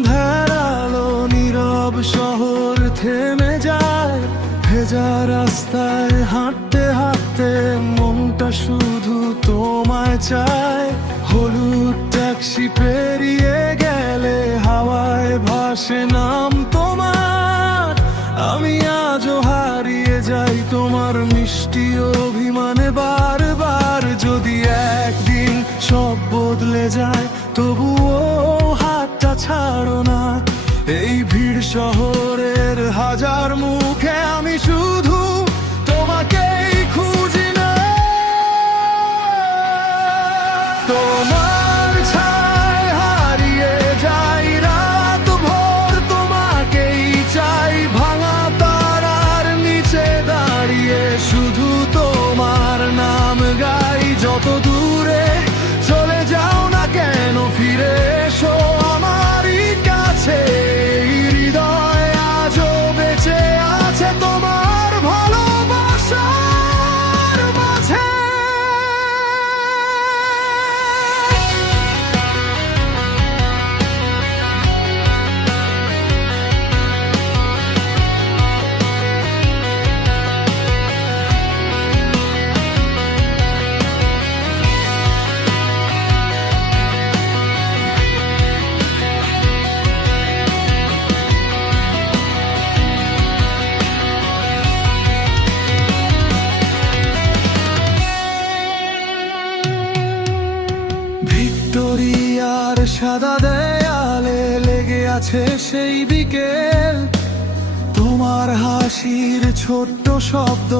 সন্ধ্যার আলো নীরব শহর থেমে যায়, ভেজা রাস্তায় হাঁটতে হাঁটতে মনটা শুধু তোমায় চায়। হলুদ ট্যাক্সি পেরিয়ে গেলে হাওয়ায় ভাসে নাম তোমার, আমি আজও হারিয়ে যাই তোমার মিষ্টি অভিমানে বারবার। যদি একদিন সব বদলে যায় তবুও হাতটা ছাড়ো না, এই ভিড় শহরের হাজার মুখে আমি শুধু তোমাকেই খুঁজি না। তোমার ছায় হারিয়ে যাই রাত ভোর, তোমাকেই চাই ভাঙা তারার নিচে দাঁড়িয়ে শুধু তোমার নাম গাই। যত দূরে চলে যাও না কেন ফিরে এসো আমারই কাছে, হৃদয় আজও বেঁচে আছে তোমার ভালোবাসার মাঝে। ভিক্টোরিয়ার সাদা দেয়ালে লেগে আছে সেই বিকেল, তোমার হাসির ছোট্ট শব্দ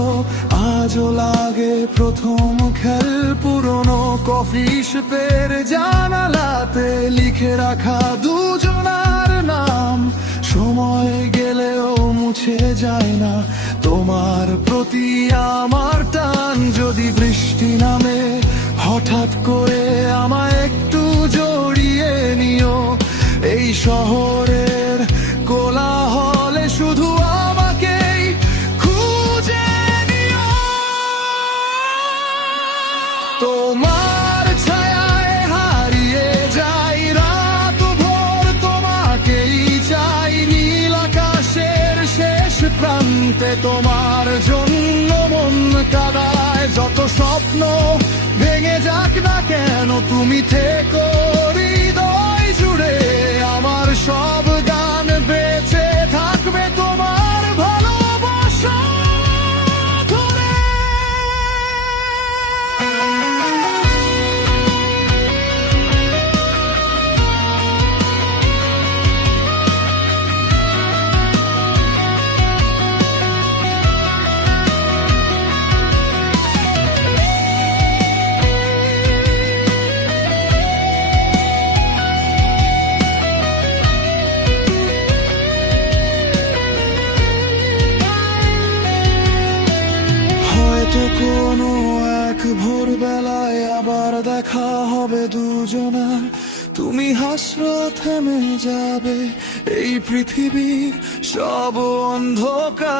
আজও লাগে প্রথম খেল। পুরনো কফি শপের জানালাতে লিখে রাখা দুজনার নাম, সময় গেলেও মুছে যায় না তোমার প্রতি আমার টান। যদি বৃষ্টি নামে হঠাৎ করে আমায় একটু জড়িয়ে নিও, এই শহরের কোলাহলে শুধু আমাকেই খুঁজে নিও। তোমার ছায়ায় হারিয়ে যাই রাত ভোর, তোমাকেই চাই নীল আকাশের শেষ প্রান্তে। তোমার জন্য মন কাঁদায়, যত স্বপ্ন ভেঙে যাক না কেন তুমি থেকো হৃদয় জুড়ে। আমার সব গান বেঁচে থাকবে তোমার ভালোবাসা ধরে। হয়তো কোনো এক ভোরবেলায় আবার দেখা হবে দুজনার, তুমি হাসরো থেমে যাবে এই পৃথিবীর সব অন্ধকার।